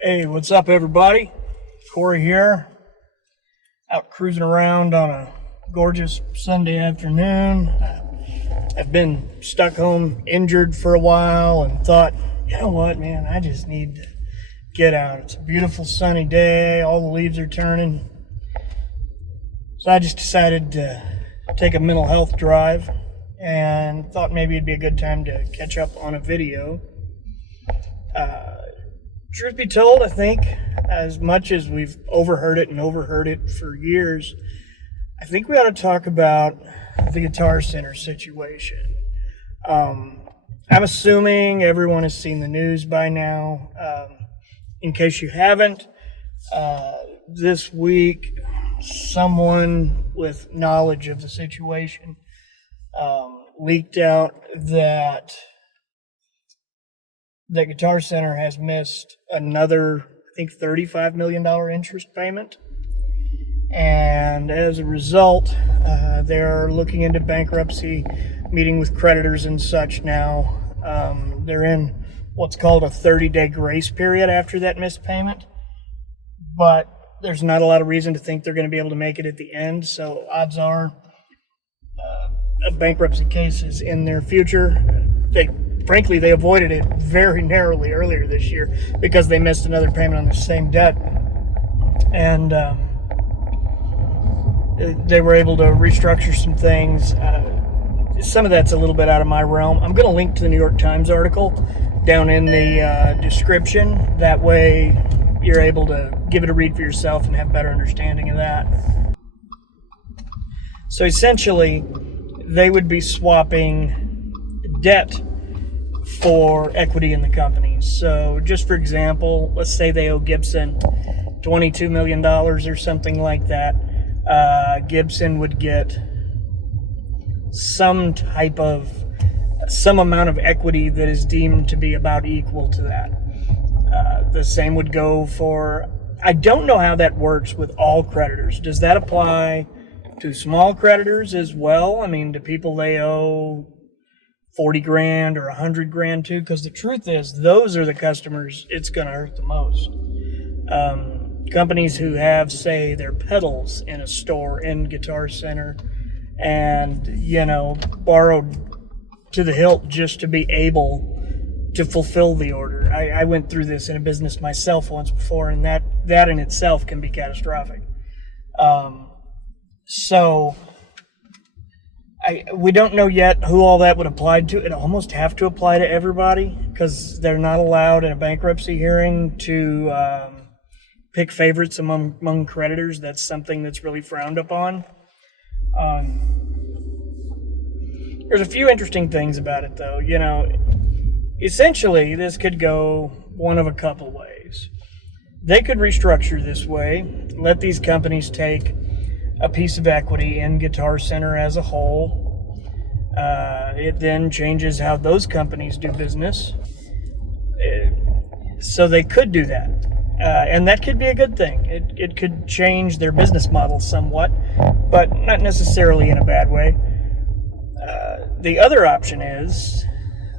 Hey, what's up, everybody? Corey here, out cruising around on a gorgeous Sunday afternoon. I've been stuck home injured for a while and thought, you know what, man, I just need to get out. It's a beautiful sunny day, all the leaves are turning. So I just decided to take a mental health drive and thought maybe it'd be a good time to catch up on a video. Truth be told, I think, as much as we've overheard it for years, I think we ought to talk about the Guitar Center situation. I'm assuming everyone has seen the news by now. In case you haven't, this week, someone with knowledge of the situation leaked out that the Guitar Center has missed another, I think, $35 million interest payment. And as a result, they're looking into bankruptcy, meeting with creditors and such now. They're in what's called a 30-day grace period after that missed payment. But there's not a lot of reason to think they're going to be able to make it at the end. So odds are a bankruptcy case is in their future. Frankly, they avoided it very narrowly earlier this year because they missed another payment on the same debt. And they were able to restructure some things. Some of that's a little bit out of my realm. I'm going to link to the New York Times article down in the description. That way you're able to give it a read for yourself and have a better understanding of that. So essentially, they would be swapping debt for equity in the company. So just for example, let's say they owe Gibson $22 million or something like that. Gibson would get some amount of equity that is deemed to be about equal to that. The same would go for, I don't know how that works with all creditors. Does that apply to small creditors as well? I mean, do people they owe 40 grand or 100 grand to? Because the truth is, those are the customers it's going to hurt the most. Companies who have, say, their pedals in a store in Guitar Center and, borrowed to the hilt just to be able to fulfill the order. I went through this in a business myself once before, and that in itself can be catastrophic. We don't know yet who all that would apply to. It almost have to apply to everybody because they're not allowed in a bankruptcy hearing to pick favorites among creditors. That's something that's really frowned upon. There's a few interesting things about it, though. Essentially, this could go one of a couple ways. They could restructure this way, let these companies take a piece of equity in Guitar Center as a whole. It then changes how those companies do business. So they could do that. And that could be a good thing. It could change their business model somewhat, but not necessarily in a bad way. The other option is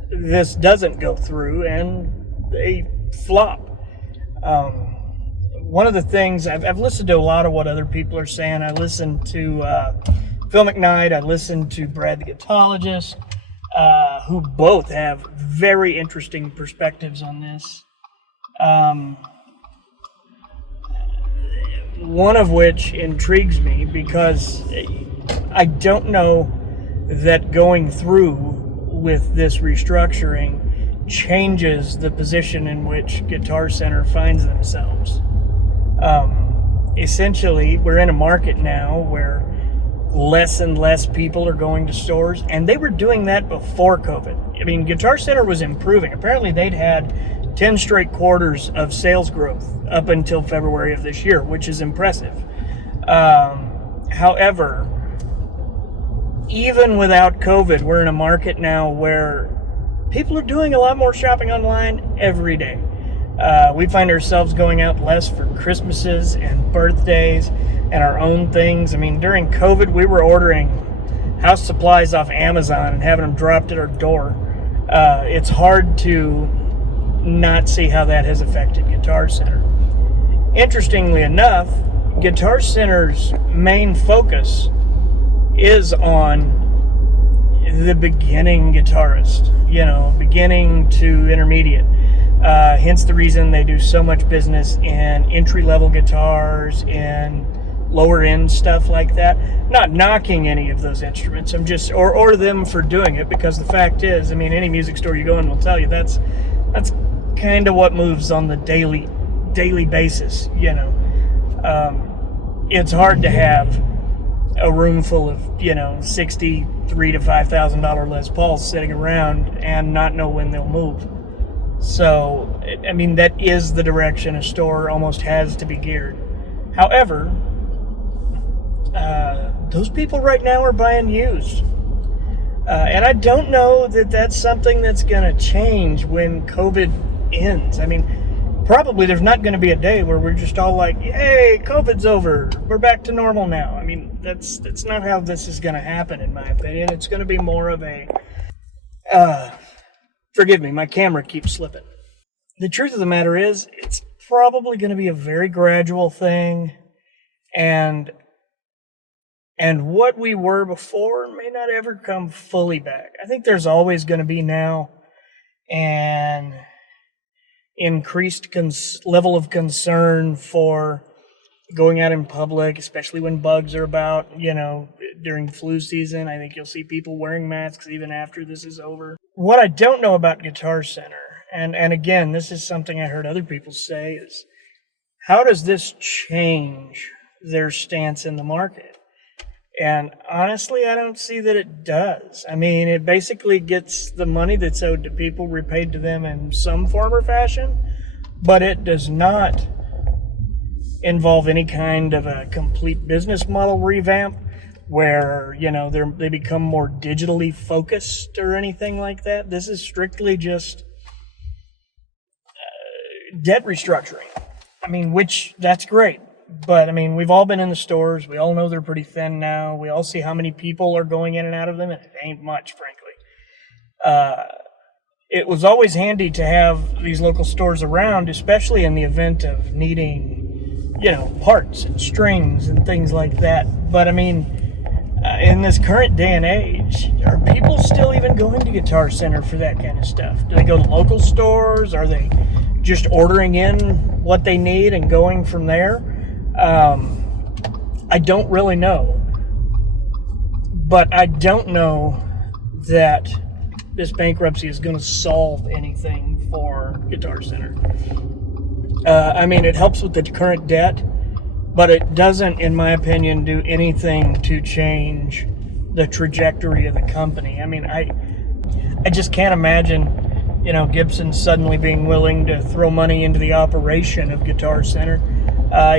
this doesn't go through and they flop. One of the things, I've listened to a lot of what other people are saying. I listened to Phillip McKnight. I listened to Brad the Guitologist, who both have very interesting perspectives on this. One of which intrigues me because I don't know that going through with this restructuring changes the position in which Guitar Center finds themselves. Essentially, we're in a market now where less and less people are going to stores, and they were doing that before COVID. I mean, Guitar Center was improving. Apparently, they'd had 10 straight quarters of sales growth up until February of this year, which is impressive. However, even without COVID, we're in a market now where people are doing a lot more shopping online every day. We find ourselves going out less for Christmases and birthdays and our own things. I mean, during COVID, we were ordering house supplies off Amazon and having them dropped at our door. It's hard to not see how that has affected Guitar Center. Interestingly enough, Guitar Center's main focus is on the beginning guitarist, beginning to intermediate. Hence the reason they do so much business in entry-level guitars and lower-end stuff like that. Not knocking any of those instruments, I'm just, or them for doing it, because the fact is, any music store you go in will tell you that's kind of what moves on the daily basis. It's hard to have a room full of $63,000 to $5,000 Les Pauls sitting around and not know when they'll move. So that is the direction a store almost has to be geared. However, those people right now are buying used, and I don't know that that's something that's going to change when COVID ends. Probably there's not going to be a day where we're just all like, "Yay, COVID's over. We're back to normal now." That's not how this is going to happen, in my opinion. It's going to be more of a, forgive me, my camera keeps slipping. The truth of the matter is, it's probably going to be a very gradual thing, and what we were before may not ever come fully back. I think there's always going to be now an increased level of concern for going out in public, especially when bugs are about, during flu season. I think you'll see people wearing masks even after this is over. What I don't know about Guitar Center, and again, this is something I heard other people say, is how does this change their stance in the market? And honestly, I don't see that it does. It basically gets the money that's owed to people repaid to them in some form or fashion, but it does not involve any kind of a complete business model revamp where, they become more digitally focused or anything like that. This is strictly just debt restructuring. Which, that's great. But, we've all been in the stores. We all know they're pretty thin now. We all see how many people are going in and out of them, and it ain't much, frankly. It was always handy to have these local stores around, especially in the event of needing, parts and strings and things like that. But, in this current day and age, are people still even going to Guitar Center for that kind of stuff? Do they go to local stores? Are they just ordering in what they need and going from there? I don't really know, but I don't know that this bankruptcy is going to solve anything for Guitar Center. It helps with the current debt, but it doesn't, in my opinion, do anything to change the trajectory of the company. I just can't imagine, Gibson suddenly being willing to throw money into the operation of Guitar Center.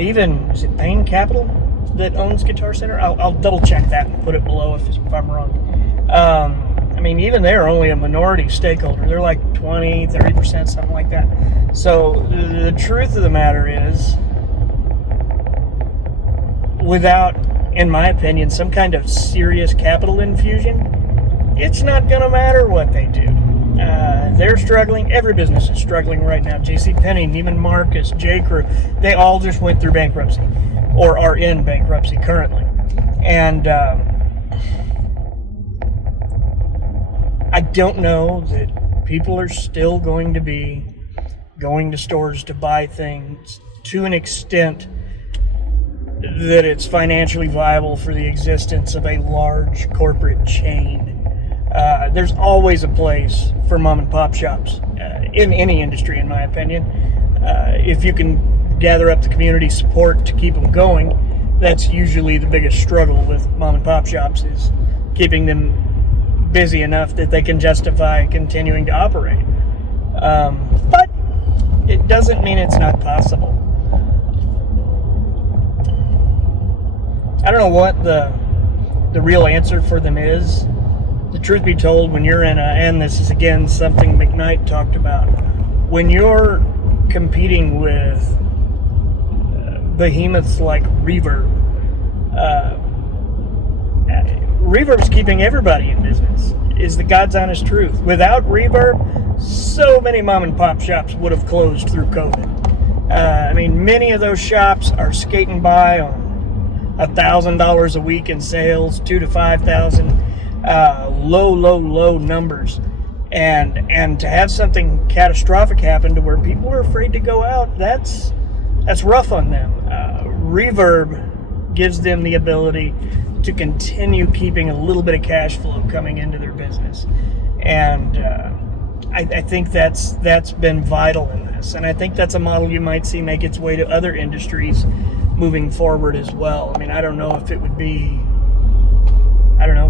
Even, is it Bain Capital that owns Guitar Center? I'll double check that and put it below if I'm wrong. Even they're only a minority stakeholder. They're like 20, 30%, something like that. So the truth of the matter is, without, in my opinion, some kind of serious capital infusion, it's not going to matter what they do. They're struggling. Every business is struggling right now. JCPenney, Neiman Marcus, J.Crew, they all just went through bankruptcy or are in bankruptcy currently. And I don't know that people are still going to be going to stores to buy things to an extent that it's financially viable for the existence of a large corporate chain. There's always a place for mom and pop shops in any industry, in my opinion. If you can gather up the community support to keep them going, that's usually the biggest struggle with mom and pop shops, is keeping them busy enough that they can justify continuing to operate. But it doesn't mean it's not possible. I don't know what the real answer for them is. The truth be told, when you're in and this is again something McKnight talked about, when you're competing with behemoths like Reverb, Reverb's keeping everybody in business. is the God's honest truth. Without reverb, so many mom and pop shops would have closed through COVID. I mean, many of those shops are skating by on $1,000 a week in sales, 2 to 5,000, low numbers, and to have something catastrophic happen to where people are afraid to go out, that's rough on them. Reverb gives them the ability to continue keeping a little bit of cash flow coming into their business, and I think that's been vital in this, and I think that's a model you might see make its way to other industries moving forward as well. I mean, I don't know if it would be,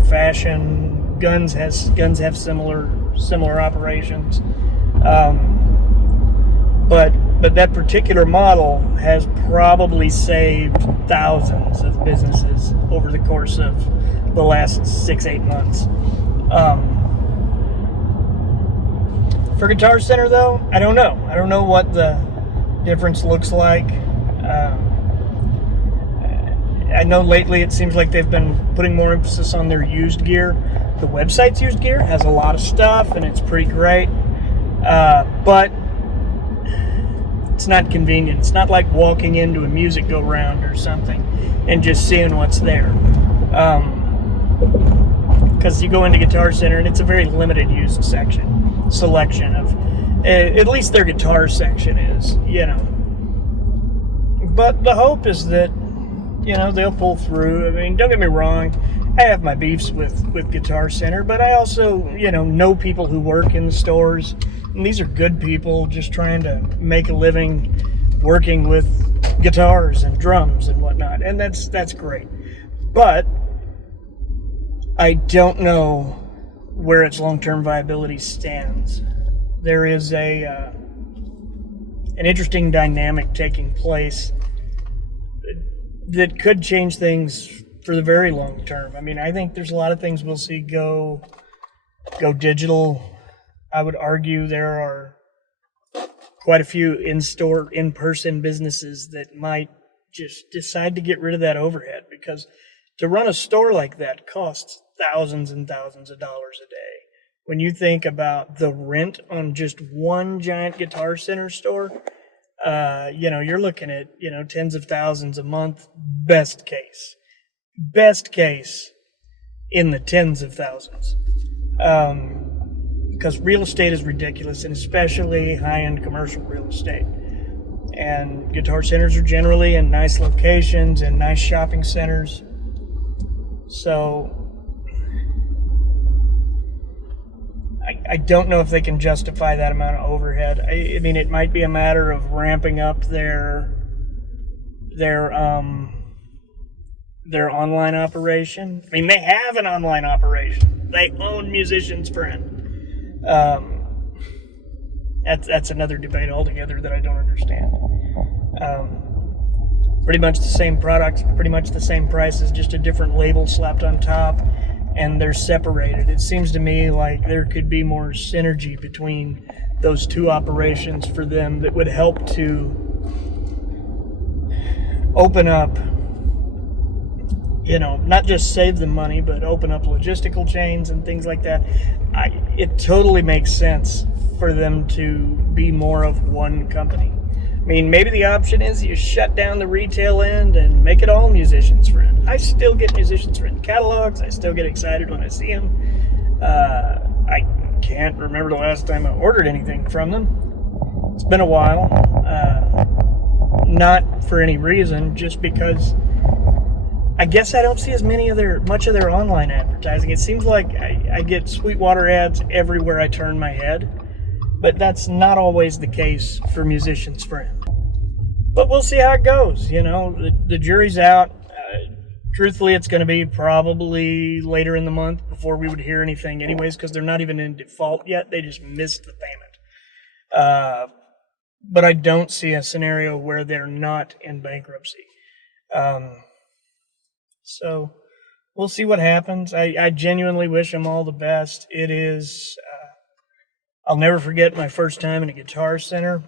fashion, guns have similar operations, but that particular model has probably saved thousands of businesses over the course of the last 6-8 months. For Guitar Center, though, I don't know. I don't know what the difference looks like. I know lately it seems like they've been putting more emphasis on their used gear. The website's used gear has a lot of stuff, and it's pretty great. But it's not convenient. It's not like walking into a music go-round or something and just seeing what's there. Because you go into Guitar Center and it's a very limited used selection of, at least their guitar section is, But the hope is that, they'll pull through. I mean, don't get me wrong, I have my beefs with Guitar Center, but I also, know people who work in the stores, and these are good people just trying to make a living working with guitars and drums and whatnot, and that's great. But I don't know where its long-term viability stands. There is an interesting dynamic taking place that could change things for the very long term. I mean, I think there's a lot of things we'll see go digital. I would argue there are quite a few in-store, in-person businesses that might just decide to get rid of that overhead, because to run a store like that costs thousands and thousands of dollars a day. When you think about the rent on just one giant Guitar Center store, you're looking at, tens of thousands a month, best case in the tens of thousands. Because real estate is ridiculous, and especially high-end commercial real estate. And Guitar Centers are generally in nice locations and nice shopping centers. So I don't know if they can justify that amount of overhead. I mean, it might be a matter of ramping up their online operation. I mean, they have an online operation. They own Musician's Friend. That's another debate altogether that I don't understand. Pretty much the same products, pretty much the same prices, just a different label slapped on top, and they're separated. It seems to me like there could be more synergy between those two operations for them that would help to open up, not just save them money, but open up logistical chains and things like that. It totally makes sense for them to be more of one company. I mean, maybe the option is you shut down the retail end and make it all Musician's Friend. I still get Musician's Friend catalogs. I still get excited when I see them. I can't remember the last time I ordered anything from them. It's been a while. Not for any reason, just because I guess I don't see much of their online advertising. It seems like I get Sweetwater ads everywhere I turn my head, but that's not always the case for Musician's Friend. But we'll see how it goes. The jury's out. Truthfully, it's going to be probably later in the month before we would hear anything anyways, because they're not even in default yet. They just missed the payment. But I don't see a scenario where they're not in bankruptcy. So we'll see what happens. I genuinely wish them all the best. It is, I'll never forget my first time in a Guitar Center.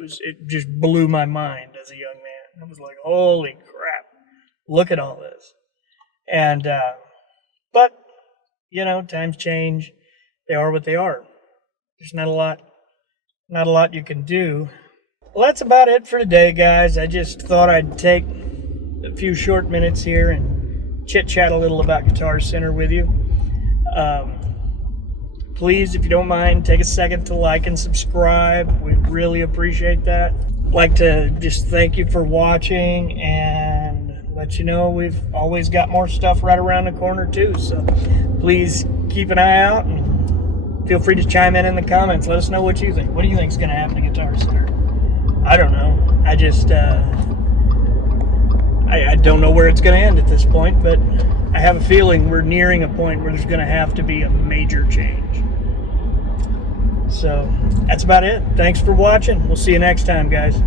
It just blew my mind as a young man. I was like, holy crap, look at all this. And, but you know, times change. They are what they are. There's not a lot you can do. Well, that's about it for today, guys. I just thought I'd take a few short minutes here and chit-chat a little about Guitar Center with you. Please, if you don't mind, take a second to like and subscribe. We really appreciate that. I'd like to just thank you for watching and let you know we've always got more stuff right around the corner too. So please keep an eye out and feel free to chime in the comments. Let us know what you think. What do you think is going to happen to Guitar Center? I don't know. I just, I don't know where it's going to end at this point, but I have a feeling we're nearing a point where there's going to have to be a major change. So that's about it. Thanks for watching. We'll see you next time, guys.